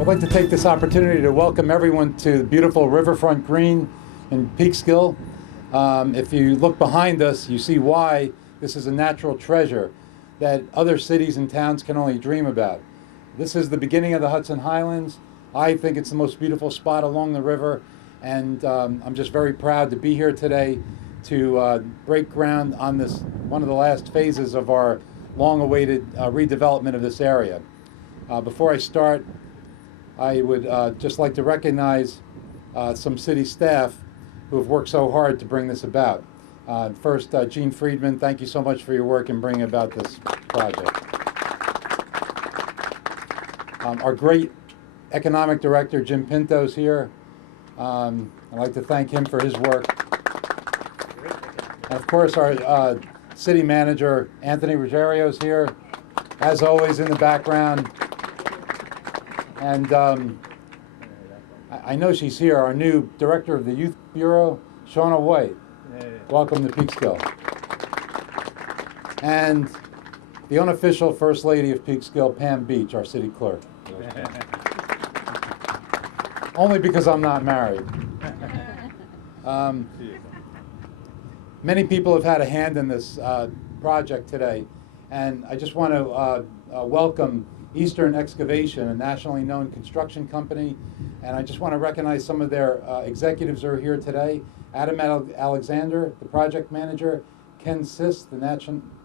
I'd like to take this opportunity to welcome everyone to the beautiful Riverfront Green in Peekskill. If you look behind us, you see why this is a natural treasure that other cities and towns can only dream about. This is the beginning of the Hudson Highlands. I think it's the most beautiful spot along the river, and I'm just very proud to be here today to break ground on this, one of the last phases of our long-awaited redevelopment of this area. Before I start, I would just like to recognize some city staff who have worked so hard to bring this about. First, Gene Friedman, thank you so much for your work in bringing about this project. Our great economic director, Jim Pinto, is here. I'd like to thank him for his work. And of course, our city manager, Anthony Ruggiero, is here, as always, in the background. And I know she's here, our new director of the Youth Bureau, Shauna White. Welcome to Peekskill. And the unofficial First Lady of Peekskill, Pam Beach, our city clerk. Only because I'm not married. Many people have had a hand in this project today, and I just want to welcome Eastern Excavation, a nationally known construction company, and I just want to recognize some of their executives who are here today. Adam Alexander, the project manager, Ken Sis, the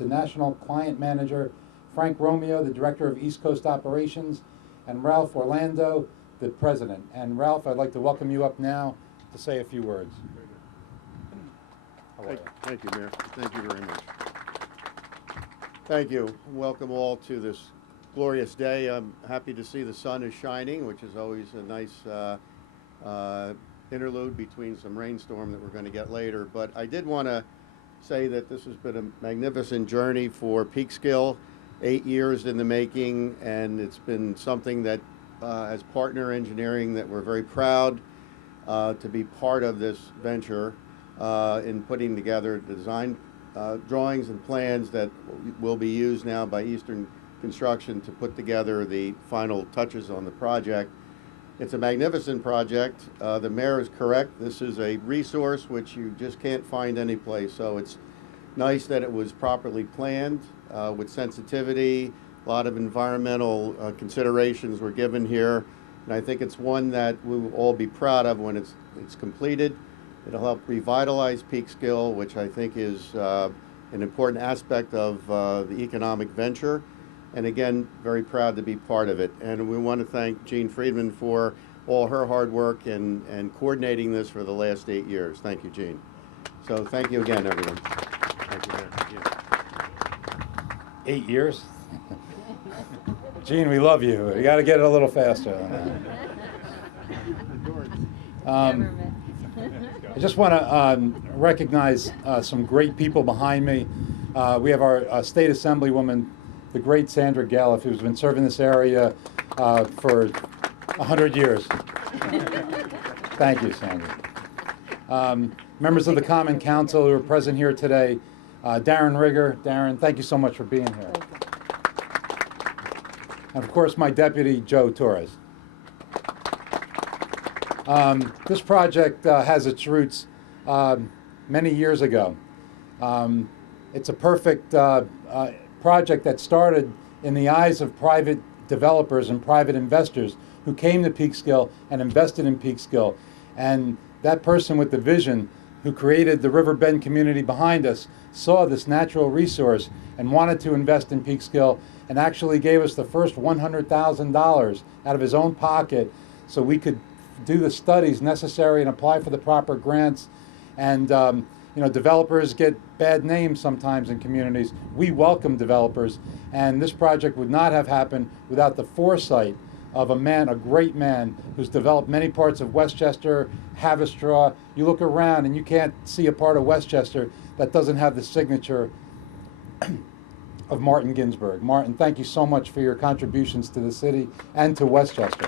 national client manager, Frank Romeo, the director of East Coast operations, and Ralph Orlando, the president. And Ralph, I'd like to welcome you up now to say a few words. Thank you, Mayor. Thank you very much. Thank you. Welcome all to this glorious day. I'm happy to see the sun is shining, which is always a nice interlude between some rainstorm that we're going to get later. But I did want to say that this has been a magnificent journey for Peekskill, 8 years in the making, and it's been something that, as partner engineering, that we're very proud to be part of this venture in putting together design drawings and plans that will be used now by Eastern Construction to put together the final touches on the project. It's a magnificent project. The mayor is correct. This is a resource which you just can't find anyplace. So it's nice that it was properly planned with sensitivity. A lot of environmental considerations were given here. And I think it's one that we will all be proud of when it's completed. It'll help revitalize Peekskill, which I think is an important aspect of the economic venture. And again, very proud to be part of it. And we want to thank Gene Friedman for all her hard work and coordinating this for the last 8 years. Thank you, Gene. So thank you again, everyone. Thank you, Mayor. Thank you. 8 years? Gene, we love you. You got to get it a little faster than that. I just want to recognize some great people behind me. We have our State Assemblywoman, the great Sandra Galliff, who's been serving this area for 100 years. Thank you, Sandra. Members of the Common Council who are present here today, Darren Rigger. Darren, thank you so much for being here. And of course, my deputy, Joe Torres. This project has its roots many years ago. It's a perfect project that started in the eyes of private developers and private investors who came to Peekskill and invested in Peekskill. And that person with the vision who created the Riverbend community behind us saw this natural resource and wanted to invest in Peekskill and actually gave us the first $100,000 out of his own pocket so we could do the studies necessary and apply for the proper grants. And you know, developers get bad names sometimes in communities. We welcome developers, and this project would not have happened without the foresight of a man, a great man, who's developed many parts of Westchester, Haverstraw. You look around and you can't see a part of Westchester that doesn't have the signature of Martin Ginsburg. Martin, thank you so much for your contributions to the city and to Westchester.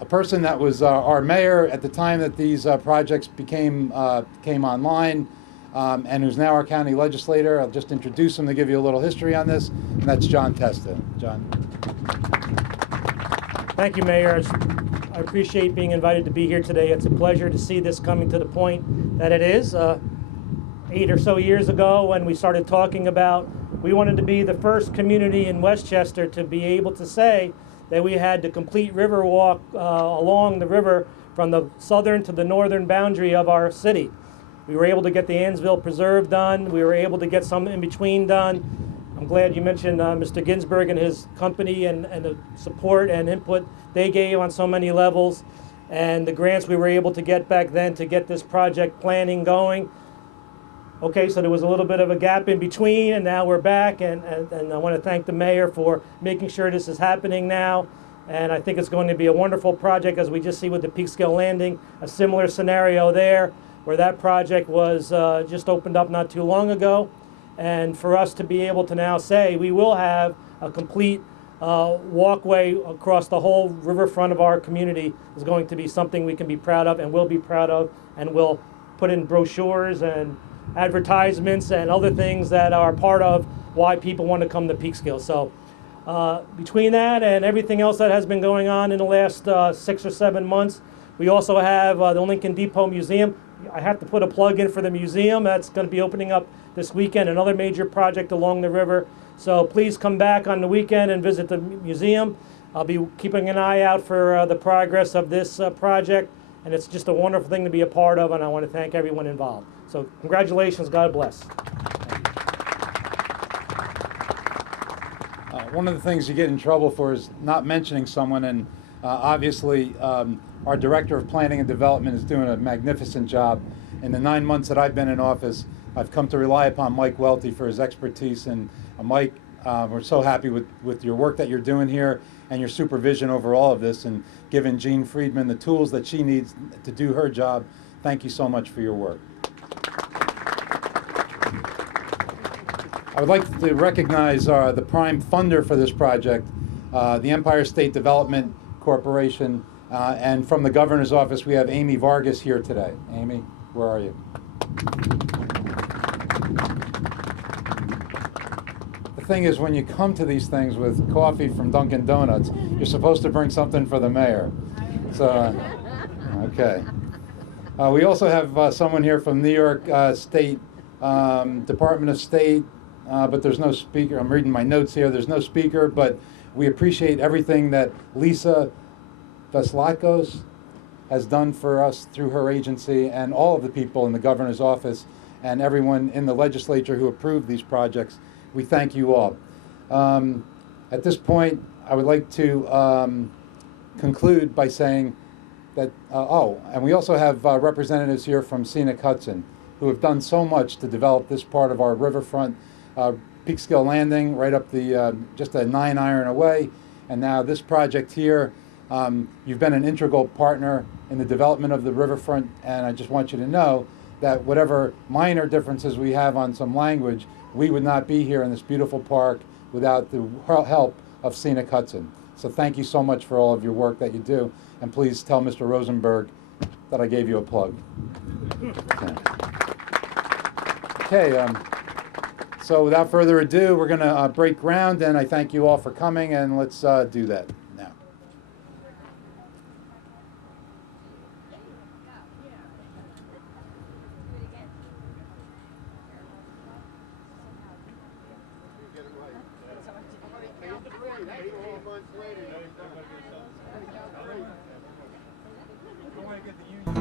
A person that was our mayor at the time that these projects came online, and who's now our county legislator. I'll just introduce him to give you a little history on this, and that's John Testa. John. Thank you, Mayor. I appreciate being invited to be here today. It's a pleasure to see this coming to the point that it is. 8 or so years ago, when we started talking about, we wanted to be the first community in Westchester to be able to say that we had the complete river walk along the river from the southern to the northern boundary of our city. We were able to get the Ansville Preserve done. We were able to get some in between done. I'm glad you mentioned Mr. Ginsburg and his company and the support and input they gave on so many levels, and the grants we were able to get back then to get this project planning going. Okay, so there was a little bit of a gap in between, and now we're back, and I want to thank the mayor for making sure this is happening now. And I think it's going to be a wonderful project, as we just see with the Peekskill Landing, a similar scenario there, where that project was just opened up not too long ago. And for us to be able to now say we will have a complete walkway across the whole riverfront of our community is going to be something we can be proud of and will be proud of, and we'll put in brochures and advertisements and other things that are part of why people want to come to Peekskill. So between that and everything else that has been going on in the last 6 or 7 months, we also have the Lincoln Depot Museum. I have to put a plug in for the museum. That's going to be opening up this weekend, another major project along the river. So please come back on the weekend and visit the museum. I'll be keeping an eye out for the progress of this project, and it's just a wonderful thing to be a part of, and I want to thank everyone involved. So congratulations, God bless. One of the things you get in trouble for is not mentioning someone, and obviously our Director of Planning and Development is doing a magnificent job. In the 9 months that I've been in office, I've come to rely upon Mike Welty for his expertise, and Mike, we're so happy with your work that you're doing here and your supervision over all of this, and giving Jean Friedman the tools that she needs to do her job. Thank you so much for your work. I would like to recognize the prime funder for this project, the Empire State Development Corporation, and from the Governor's Office we have Amy Vargas here today. Amy, where are you? The thing is, when you come to these things with coffee from Dunkin' Donuts, you're supposed to bring something for the mayor. So, okay. We also have someone here from New York State Department of State, but there's no speaker. I'm reading my notes here. There's no speaker, but we appreciate everything that Lisa Veslakos has done for us through her agency, and all of the people in the Governor's Office and everyone in the legislature who approved these projects. We thank you all. At this point, I would like to conclude by saying that, and we also have representatives here from Scenic Hudson, who have done so much to develop this part of our riverfront. Peekskill Landing, right up the, just a 9-iron away, and now this project here. You've been an integral partner in the development of the riverfront, and I just want you to know that whatever minor differences we have on some language, we would not be here in this beautiful park without the help of Scenic Hudson. So thank you so much for all of your work that you do, and please tell Mr. Rosenberg that I gave you a plug. Okay, so without further ado, we're going to break ground, and I thank you all for coming, and let's do that now. I want to get the union.